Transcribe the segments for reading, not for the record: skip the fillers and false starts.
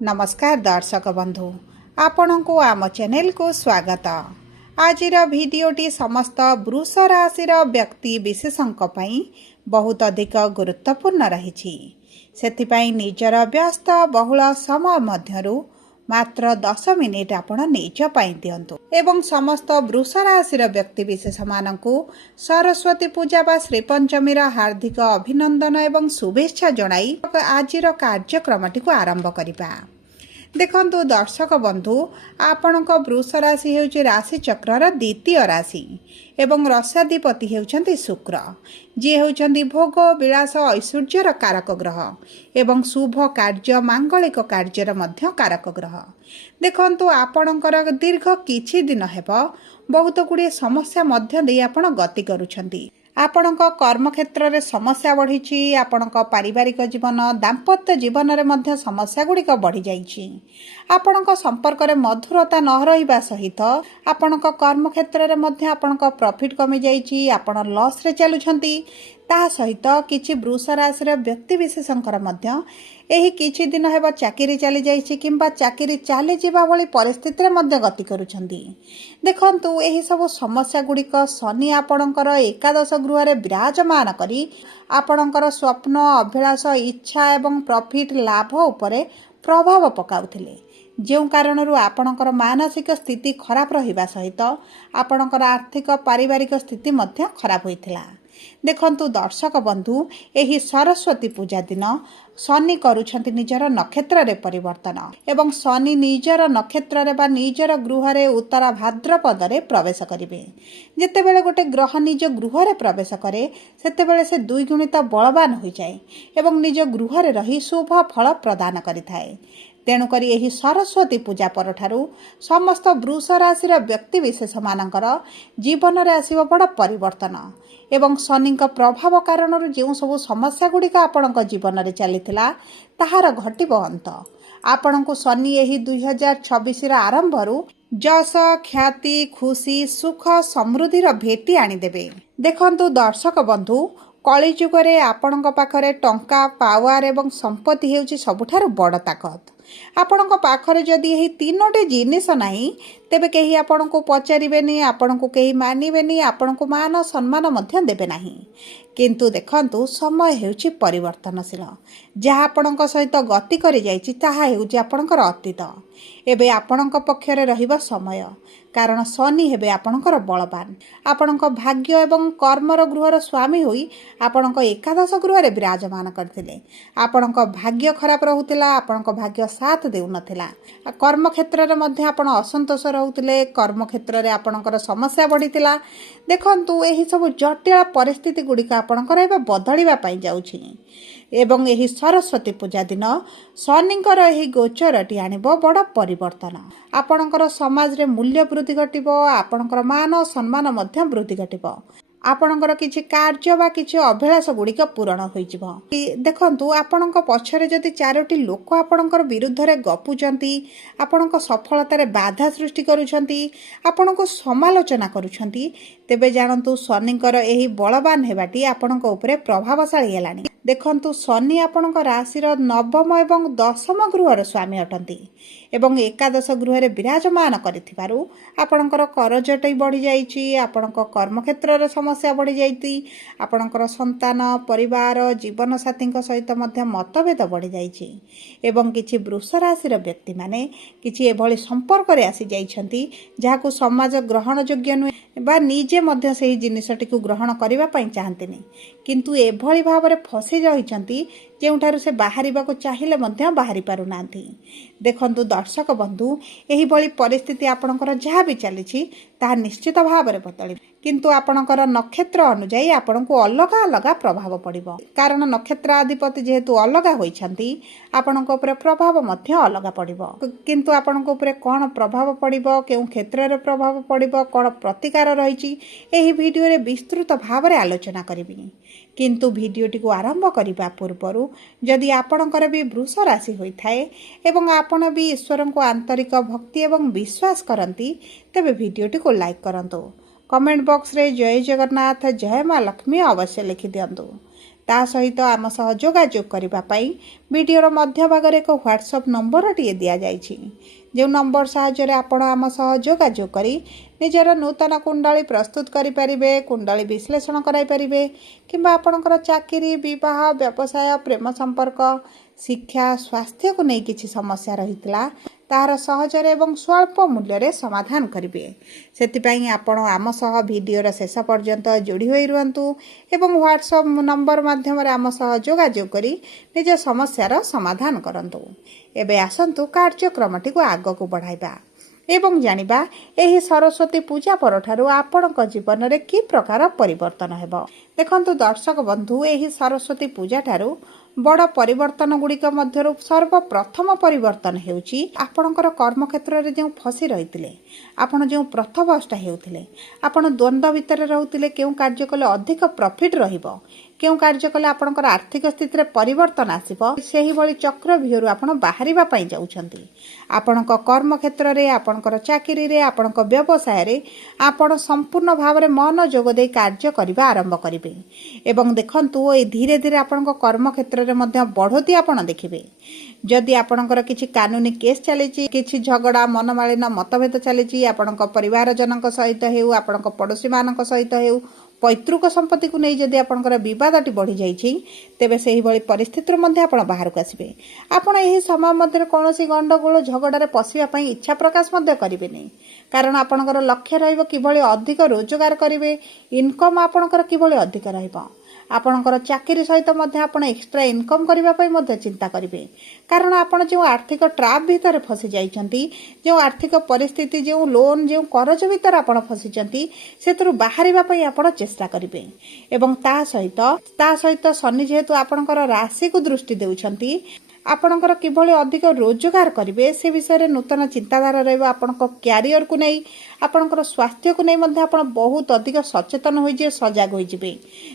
नमस्कार दर्शक बंधु आपण को आम चैनल को स्वागत। आज भिडटी समस्त वृष राशि व्यक्ति विशेषों बहुत अधिक गुरुत्वपूर्ण रही। निजर व्यस्त बहुल समय मध्यरु मात्र 10 मिनिट आपण निज पाई दिंतु एवं समस्त वृष राशि व्यक्ति विशेष मानकु सरस्वती पूजा बा श्री पंचमी हार्दिक अभिनंदन एवं शुभेच्छा जणाई आज कार्यक्रमटी को आरंभ करिबा। देखंतु दर्शक बंधु आपण वृष राशि हेउची राशि चक्रर द्वितीय राशि एवं रसाधिपति हेउचंती शुक्र जी हेउचंती भोग विलास ऐश्वर्यर कारक ग्रह एवं शुभ कार्य मांगलिक कार्यर मध्य कारक ग्रह। देखंतु आपणकर दीर्घ किछि दिन हेबो बहुत गुड़िए समस्या मध्य दे आपण गति करूछंती। आपणक कर्म क्षेत्र में समस्या बढ़ी, आपणक पारिवारिक जीवन दाम्पत्य जीवन में मध्य समस्या गुड़िक बढ़ी जाइछि। आपणक संपर्क में मधुरता न रहिबा सहित आपणक कर्म क्षेत्र में मध्य आपणक प्रॉफिट कमी जाइछि, आपण लॉस रे चलुछंती। ता सहित किछि वृष राशि व्यक्ति विशेषकर मध्य एही किछि दिन हेबा चाकरी चली जाइछि किंबा चाकरी चली जिबा भली परिस्थिति रे मध्य गति करूछंती। देखंतु एही सब समस्या गुड़िक शनि आपणकर एकादश गृह रे विराजमान करी आपणकर स्वप्न अभिलाष इच्छा एवं प्रॉफिट लाभ उपरे प्रभाव पकाउथिले, जो कारणरू आपणकर मानसिक स्थिति खराब रहिबा सहित आपणकर आर्थिक पारिवारिक स्थिति मध्य खराब होइथिला। देखंतु दर्शक बंधु एही सरस्वती पूजा दिन शनि करूछंती निजर नक्षत्र रे परिवर्तन एवं शनि निजर नक्षत्र रे बा निजर गृह रे उत्तरा भाद्रपद रे प्रवेश करिवे। जेतेबेले गोटे ग्रह निज गृह रे प्रवेश करे सेतेबेले से दुई गुणित बलवान हो जाए एवं निज गृह रे रही शुभ फल प्रदान करिथाए। तेणुकरी एही सरस्वती पूजा परठारु समस्त वृष राशि व्यक्ति विशेष मानकर जीवन रे आसीबो बड़ परिवर्तन एवं शनि प्रभाव कारण जो सब समस्या गुड़िक आपण जीवन में चलीथिला ताहार घटिबो अंत। आपण को शनि एही 2026 आरंभ जस ख्याति खुशी सुख समृद्धि भेटी आनीदेवे। देखंतु दर्शक बंधु कलिजुगे आपण पाखरे टंका पावर एवं संपत्ति हेउची सबुठारु बड़ ताकत। आपण पाखरे जदि यही तीनोटी जिनिस नहीं तेबे कहीं आपण को पचारिबेनी, आपण को कहीं मानिबेनी, आपण को मान सम्मान मध्य देबे नहीं। किंतु देखंतु समय हेउची परिवर्तनशील, जहाँ आपण सहित गति करि जाइछि ताहा हेउची आपणकर अतीत। एबे आपणक पक्षरे रहिबा समय, कारण शनि हेबे आपणकर बलवान। आपणक भाग्य एवं कर्मर गृहर स्वामी होई आपणक एकादश गृह रे विराजमान करथिले। आपणक भाग्य खराब रहुतिला, आपणक भाग्य साथ देउ नथिला। कर्म क्षेत्र रे मध्य आपण असंतोष रहुतिले, कर्म क्षेत्र रे आपणकर समस्या बढ़ितिला। देखंतु एही सब जटिल परिस्थिति गुड़िक आपणकर एबे बदलिबा पई जाउछि एवं एही सरस्वती पूजा दिन शनिकर एही गोचरटी आनिबो बड़ परिवर्तन। आपणकर समाज रे मूल्य वृद्धि घटिबो, आपणकर मान सम्मान मध्य वृद्धि घटिबो, आपणकर किछि कार्य बा किछि अभिलाष गुड़िक पूरण होइजिबो। देखंतु आपणक पछरे जदि चारोटी लोक आपणकर विरुद्ध रे गपुचंती, आपणक सफलता रे बाधा सृष्टि करूछंती, आपणक समालोचना करूछंती, तेबे जानंतु शनिकर एही बलवान हेबाटी आपणक उपरे प्रभावशाली हेलानी। देखंतु शनि आपणक राशि नवम एवं दशम गृहर स्वामी अटंती एवं एकादश गृह रे विराजमान करिथिबारु आपणकर करजटई बढ़ी जाइछि, आपणक कर्म क्षेत्र रे समस्या बढ़ी जाइति, आपणकर संतान परिवार जीवन साथी सहित मध्य मतभेद बढ़ी जाइछि एवं किछि वृष राशि व्यक्ति माने किछि एभली संपर्क रे आसी जाइछंती जाहाकु समाज ग्रहण योग्य नुहे बा निजे मध्य सेही जिनिसटी को ग्रहण करिबा पई चाहंतिनी, किंतु एभली भाव रे फसी रहिछंती जेउठारु से बाहरिबाको चाहिले मध्य बाहरी पारु नांती। देखंतु दर्शक बंधु एही भली परिस्थिति आपणकर जहाँ भी चली ताहा निश्चित भाव में बदल, किंतु आपणकर नक्षत्र अनुजाई आपणको अलग अलग प्रभाव पड़िबो। कारण नक्षत्राधिपति जेहेतु अलग होइछंती आपणको ऊपर प्रभाव मध्य अलग पड़िबो। किंतु आपणको ऊपर कोन प्रभाव पड़िबो, केउ क्षेत्र रे प्रभाव पड़िबो, कोन प्रतिकार रहिछि एही वीडियो रे विस्तृत भाव में आलोचना करिबिनी। किंतु वीडियोटी को आरंभ करने पूर्व जदि आपणकर भी वृष राशि होइथाए एवं आपण भी ईश्वर को आंतरिक भक्ति एवं विश्वास करती तेबे वीडियोटी को लाइक करंतु। कमेंट बॉक्स रे जय जगन्नाथ जय मां लक्ष्मी अवश्य लिखि दियंतु। ता सहित आम सह जोगाजोग करबा पई वीडियोर मध्य भागरे एक व्हाट्सएप नंबर टिए दिया जाइछि जो नंबर साहाय्य आपण आम सह जोगाजोग करी निजर नूतन कुंडली प्रस्तुत करें कुंडली विश्लेषण कराइपारे किंबा आपणकर चाकरी विवाह व्यवसाय प्रेम संपर्क शिक्षा स्वास्थ्य को नहीं किसी समस्या रही तार सहजरे एवं स्वल्प मूल्य समाधान करेंगे से आपण आम सह वीडियोर शेष पर्यंत जोड़ी हो रुहतु एवं व्हाट्सएप नंबर माध्यम आम सह जोगाजोग करी निज समस्यार समाधान करंतु। एबे आसंतु कार्यक्रमटी को आग को बढ़ाइबा एवं जानिबा एही सरस्वती पूजा परठारु आपणक जीवन में कि प्रकार परिवर्तन हेबो। देखंतु दर्शक बंधु एही सरस्वती पूजा ठारू बड़ परिवर्तन गुड़िक मध्यरु सर्वप्रथम परिवर्तन हेउची आपणकर कर्म क्षेत्र रे जो फसी रहितिले आपण जो प्रथभष्ट हेउतिले आपण द्वंद्व भितर रहउतिले केउ कार्य कले अधिक प्रॉफिट रहिबो केउ कार्य कले आपणकर आर्थिक स्थिति रे परिवर्तन आसीबो सेही भली चक्र व्यूहरु आपण बाहरिबा पई जाउछंती। आपणक कर्म क्षेत्र रे आपणकर चाकरी रे आपणक व्यवसाय रे आपण संपूर्ण भाव रे मन जोग दे कार्य करिबा आरंभ करिवे एवं देखंतु ए धीरे धीरे आपणक कर्म क्षेत्र रे मध्य बढ़ोती आपण देखिबे। जदि आपणकर किछि कानूनी केस चलीछि किछि झगड़ा मनमालिन मतभेद चलीछि आपणक परिवार जनक सहित हेउ आपणक पड़ोसी मानक सहित हेउ पैतृक संपत्ति को नहीं जदि आपणकर विवादटी बढ़ी जाइछि तेबे सेही भली परिस्थिति मध्ये आपण बाहर को आसीबे। आपण एही समय मध्ये कोनोसी गंडगोल झगड़ा रे पसिबा पई इच्छा प्रकाश मध्ये करिवे नै कारण आपणकर लक्ष्य रहइबो किभली अधिक रोजगार करिवे इनकम आपणकर किभली अधिक रहइबो आपणकर चाकरी सहित मध्ये आपण एक्स्ट्रा इनकम करिबा पई मध्ये चिंता करिवे कारण आपण जो आर्थिक ट्रैप भीतर फसी जाइछंती जो आर्थिक परिस्थिति जो लोन जो कर्ज भीतर आपण फसी चंती सेतरु बाहरिबा पई आपण चेष्टा करिवे एवं ता सहित शनि जेहेतु आपणकर राशि को दृष्टि देउछंती आपणकर किभली अधिक रोजगार करिवे से विषय रे नूतन चिंताधारा रहइबो आपणक कैरियर को नहीं आपणकर स्वास्थ्य को नहीं मध्ये आपण बहुत अधिक सचेतन होई जे सजग होई जिवे।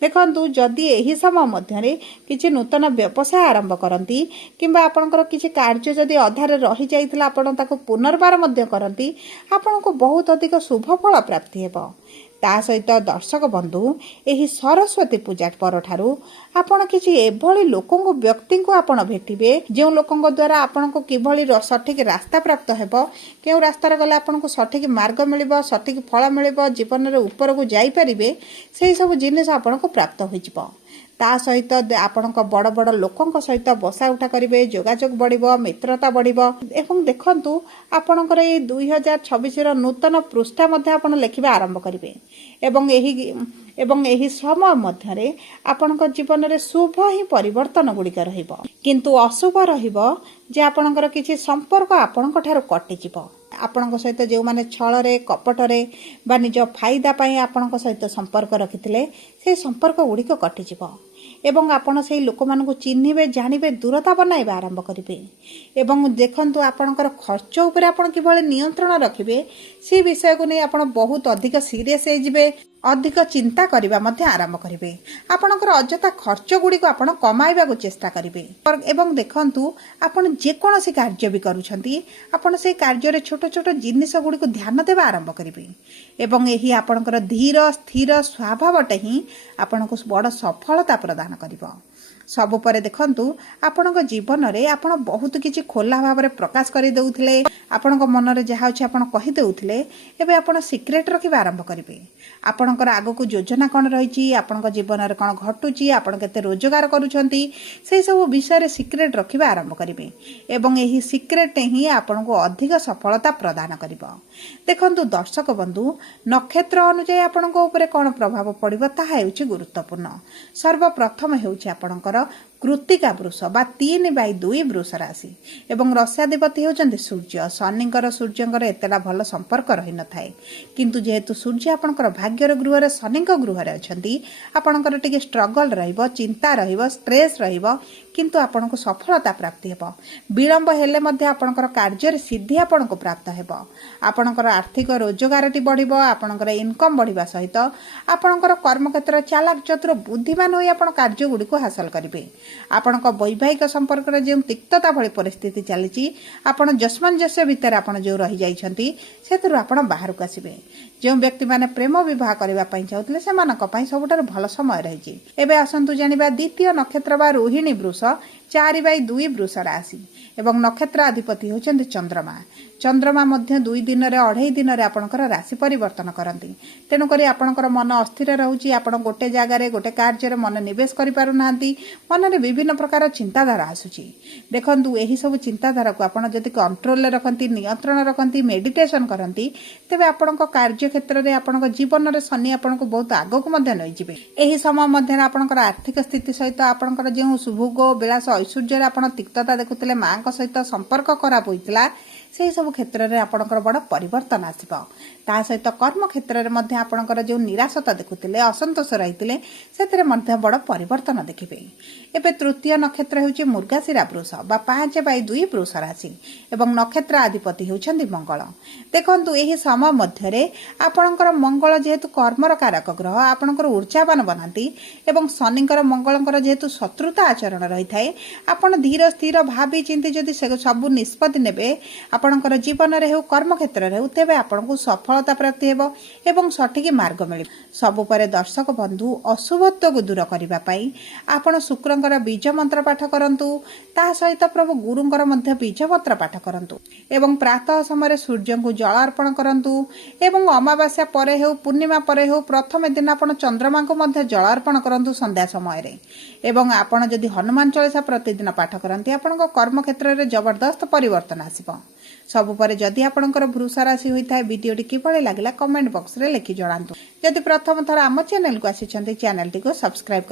देखंतु जदि एही समय मध्ये किछि नूतन व्यवसाय आरंभ करंती किंबा आपणकर किछि कार्य जदि अधारे रही जाइतला आपण ताको पुनर्बार मध्ये करंती आपणको बहुत अधिक शुभ फल प्राप्ति हेबो। ता सहित दर्शक बंधु एही सरस्वती पूजा परठारु आपण किछि एभली लोकंको व्यक्ति को आपण भेटिबे जो लोकंको द्वारा आपनको किभली सठिक रास्ता प्राप्त हेबो केउ रास्ता गले आपनको सठिक मार्ग मिलिबो सठिक फल मिलिबो जीवन रे ऊपर को जाई परिबे सेही सब जिनिस आपनको प्राप्त होई जिवो। ता सहित आपणक बड़ बड़ लोकंक सहित बसा उठा करिवे जोगाजोग बढ़िबो मित्रता बढ़िबो एवं देखंतु आपणकर ए 2026 रो नूतन पृष्ठा मध्ये आपण लेखिबा आरंभ करिवे एवं एही समय मध्यरे आपणक जीवन रे शुभ ही परिवर्तन गुड़िक रहिबो किंतु अशुभ रहिबो जे आपणकर किछि संपर्क आपणक ठारो कटि जिवो आपणक सहित जो माने छल रे कपट रे बा निज फायदा पई आपणक सहित संपर्क रखिथिले से संपर्क गुड़िक कटि जिवो एवं आपण से लोक मानकु चिन्हिबे जानिबे दूरता बनाइबा आरंभ करिवे एवं देखंतु आपणकर खर्च ऊपर आपण किभली नियंत्रण रखिबे से विषय को नै आपण बहुत अधिक सीरियस हे जिवे अधिक चिंता करबा मध्ये आरंभ करिवे आपणकर अजता खर्च गुडी को आपण कमाइबा को चेष्टा करिवे एवं देखंतु आपण जे कोनोसी कार्य भी करूछंती आपण से कार्य रे छोट छोट जिनिस गुडी को ध्यान देबा आरंभ करिवे एवं एही आपणकर धीर स्थिर स्वभावटे ही आपनको बड़ सफलता प्रदान करिवो। सब परे देखंतु आपणक जीवन रे आपण बहुत किछि खोला भाव रे प्रकाश करि दउथिले आपणक मन रे जहा अछि आपण कहि दउथिले एबे आपण सिक्रेट रखिबा आरंभ करिवे आपणकर आगो को योजना कोन रहिछि आपणक जीवन रे कोन घटुछि आपण केते रोजगार करूछंती से सब विषय रे सिक्रेट रखिबा आरंभ करिवे एवं एही सिक्रेट ही आपणको अधिक सफलता प्रदान करिवो। देखंतु दर्शक बंधु नक्षत्र अनुसार आपणको ऊपर कोन प्रभाव पड़िबो ताहा हेउछि गुरुत्वपूर्ण। सर्वप्रथम हेउछि आपणकर कृत्तिका वृष बा 3/2 वृष राशि एवं रस्याधिपति होचंती सूर्य शनिकर सूर्यंकर एतेला भल संपर्क रही न थाए किंतु जेहेतु सूर्य आपणकर भाग्यर गृह रे शनिक गृह रे अछंती आपणकर टिके स्ट्रगल रहिबो चिंता रहिबो स्ट्रेस रहिबो किंतु आपणको सफलता प्राप्ति हेबो विलंब हेले मध्ये आपणकर कार्य रे सिद्धि आपणको प्राप्त हेबो आपणकर आर्थिक रोजगारटी बढ़िबो आपणकर इनकम बढ़िबा सहित आपणकर कर्म क्षेत्र चालाक चतुर बुद्धिमान होई आपण कार्य गुडी को हासिल करिवे आपणक वैवाहिक संपर्क रे जे तिक्तता भली परिस्थिति चलीची आपण जसमंजस्य भितर आपण जो रही जाइछंती सेतरु आपण बाहर को आसीबे जो व्यक्ति माने प्रेम विवाह करबा पई चाहुतले सेमानक पई सबुठार भल समय रहिछि। एबे आसंतु जानिबा द्वितीय नक्षत्र बा रोहिणी वृष 4/2 वृष राशि एवं नक्षत्र अधिपति होचंदी चंद्रमा। चंद्रमा मध्य 2 दिन रे 2.5 दिन रे आपनकर राशि परिवर्तन करंती। तेनु करी आपनकर मन अस्थिर रहउची। आपण गोटे जगह रे गोटे कार्य रे मन निवेश करि पारु नांती। मन रे विभिन्न प्रकार चिंताधारा आसुची। देखंतु एही सब चिंताधारा को आपण जदि कंट्रोल रे रखंती, नियंत्रण रखंती, मेडिटेशन करंती, तेबे आपनक कार्य क्षेत्र रे आपनक जीवन रे शनि आपनक बहुत आगो को मध्य नै जिवे। एही समय मध्य आपनकर आर्थिक स्थिति सहित आपनकर जे सुभोग विलास ऐश्वर्य रे आपण तिक्तता देखुतले मां सहित संपर्क खराब होइतला से सब क्षेत्र में आपणकर बड़ परिवर्तन आसब। ता सहित कर्म क्षेत्र में आपणकर जो निराशता देखुते असंतोष रही से बड़ परिवर्तन देखिए। एवं तृतीय नक्षत्र होची मृगशिरा वृष बा 5/2 वृष राशि एवं नक्षत्र अधिपति होचंदी मंगल। देखंतु एही समय मध्यरे आपणकर मंगल जेहेतु कर्मर कारक ग्रह आपणकर ऊर्जावान बनाती एवं शनिकर मंगलकर जेहेतु शत्रुता आचरण रही थाए आपण धीर स्थिर भावी चिंती जदि सब निष्पत्ति नेबे आपणकर जीवन रे हो कर्म क्षेत्र रे तेबे आपनको सफलता प्राप्ति हेबो एवं सठिक मार्ग मिल। सबु परे दर्शक बंधु अशुभत्व को दूर करबा पई आपण शुक्रंकर बीज मंत्र पाठ करंतु। ता सहित प्रभु गुरुंकर मध्य बीज मंत्र पाठ करंतु एवं प्रातः समय सूर्य को जल अर्पण करंतु एवं अमावास्या परे हो पूर्णिमा परे हो प्रथम दिन आपण चंद्रमा को मध्य जल अर्पण करंतु संध्या समय रे। एवं आपण जदि हनुमान चालीसा प्रतिदिन पाठ करंती आपनको कर्म क्षेत्र रे जबरदस्त परिवर्तन आसीबो। सबु परे जदि आपणकर वृष राशि होइथाय वीडियोटी किपरि लागला कमेंट बॉक्स रे लिखि जणांतु। जदि प्रथम थर आम चैनल को आसीचंती चैनल टी को सब्सक्राइब कर